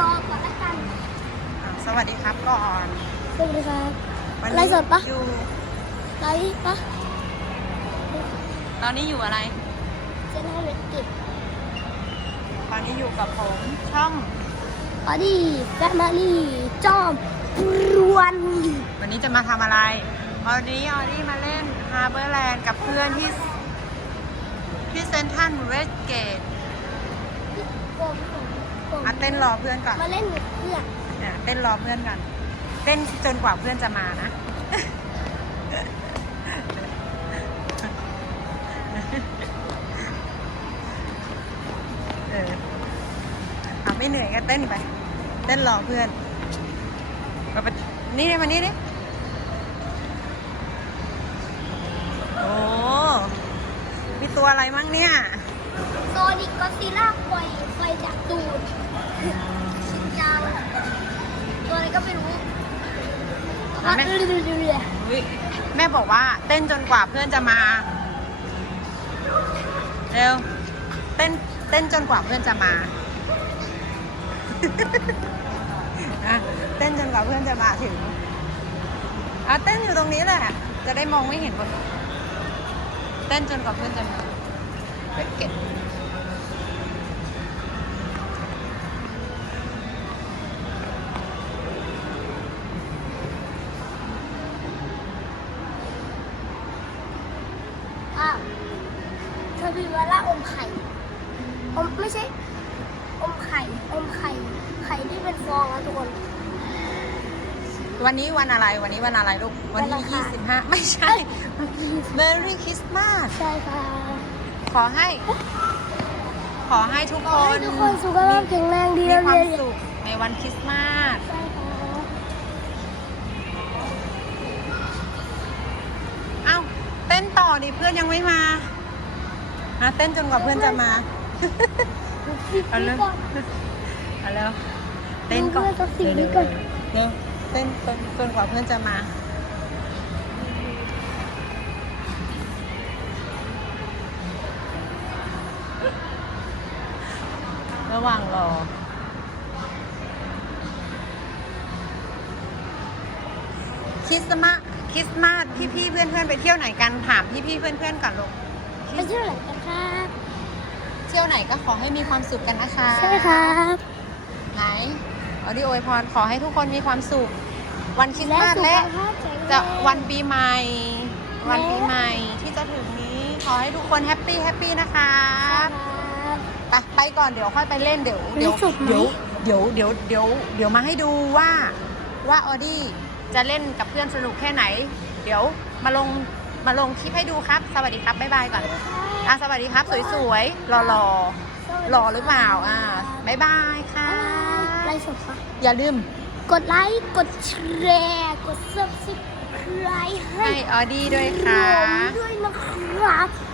รอก่อนละกันสวัสดีครับก่อนสวัสดีครับไลฟ์สดปะอยู่ ไลฟ์ปะตอนนี้อยู่อะไร เจนทวิตกิจตอนนี้อยู่กับผมช่องออดี้แฟมิลี่จอมปรวนวันนี้จะมาทำอะไรวันนี้ออดี้มาเล่นฮาร์เบอร์แลนด์กับเพื่อนที่ที่เซนทันเวสเกต ผม ผมผมอะเต้นรอเพื่อนก่อนมาเล่นกับเพื่อนอะเต้นรอเพื่อนก่อนเต้นจนกว่าเพื่อนจะมานะ เอออะไม่เหนื่อยก็เต้นไป เต้นรอเพื่อนมาไปนี่ดิมานี่ดิโอ้มีตัวอะไรมั่งเนี่ย โซนิกก็ซิล่าปล่อยไฟจากตูด ชินจังตัวอะไรก็ไม่รู้อะแม่ ดูดูดูเลยอุ๊ยแม่บอกว่าเต้นจนกว่าเพื่อนจะมา เร็ว เต้นเต้นจนกว่าเพื่อนจะมาอะเต้นจนกว่าเพื่อนจะมาถึงอะเต้นอยู่ตรงนี้แหละ จะได้มองไม่เห็นคนเต้นจนกว่าเพื่อนจะมาไปเก็บ เธอพิมพ์ว่าละอมไข่อมไม่ใช่ อมไข่อมไข่ไข่ที่เป็นฟองนะทุกคน วันนี้วันอะไรวันนี้วันอะไรลูก วันวันอัที่งคารยี่สิบห้าไม่ใช่ Merry Christmas ใช่ค่ะขอให้ ขอให้ทุกขคอให้นทุกคนสุขภาพแข็งแรงดีมีแล้วความเรียนสุขในวันคริสต์มาส ใช่ค่ะเอ้า เต้นต่อดิเพื่อนยังไม่มาะเต้นจนกว่าเพื่อนจะมา เอาเลยเอาแล้วเต้นก่อนเพื่อนสักสิ่งนี้ก่อนเร็วเต้นจนจนกว่าเพื่อนจะมาระหว่างรอคริสต์มาสคริสต์มาสพี่ๆเพื่อนๆไปเที่ยวไหนกันถามพี่ๆเพื่อนๆก่อนลูก ไปเที่ยวไหนกันครับเที่ยวไหนก็ขอให้มีความสุขกันนะคะใช่ครับไหนออดิโอวยพรขอให้ทุกคนมีความสุข วันคริสต์และมาสสุขและภาพแข็งแรงจะวันปีใหม่ วันปีใหม่ที่จะถึงนี้ขอให้ทุกคนแฮปปี้แฮปปี้นะคะครับไปไปก่อนเดี๋ยวค่อยไปเล่นเดี๋ยวมีเดี๋ยวสุขไหมเดี๋ยวเดี๋ยวเดี๋ยวเดี๋ยวเดี๋ยวมาให้ดูว่าว่าออดี้จะเล่นกับเพื่อนสนุกแค่ไหน เดี๋ยวมาลง มาลงคลิปให้ดูครับ สวัสดีครับบ๊ายบายก่อนอะสวัสดีครับ สวยๆหล่อๆหล่อหรือเปล่าอ่าบ๊ายบายค่ะไลฟ์สดปะอย่าลืม กดไลค์กดแชร์กด subscribe ให้ให้ออดี้ด้วยผค่ะมด้วยนะครับฟู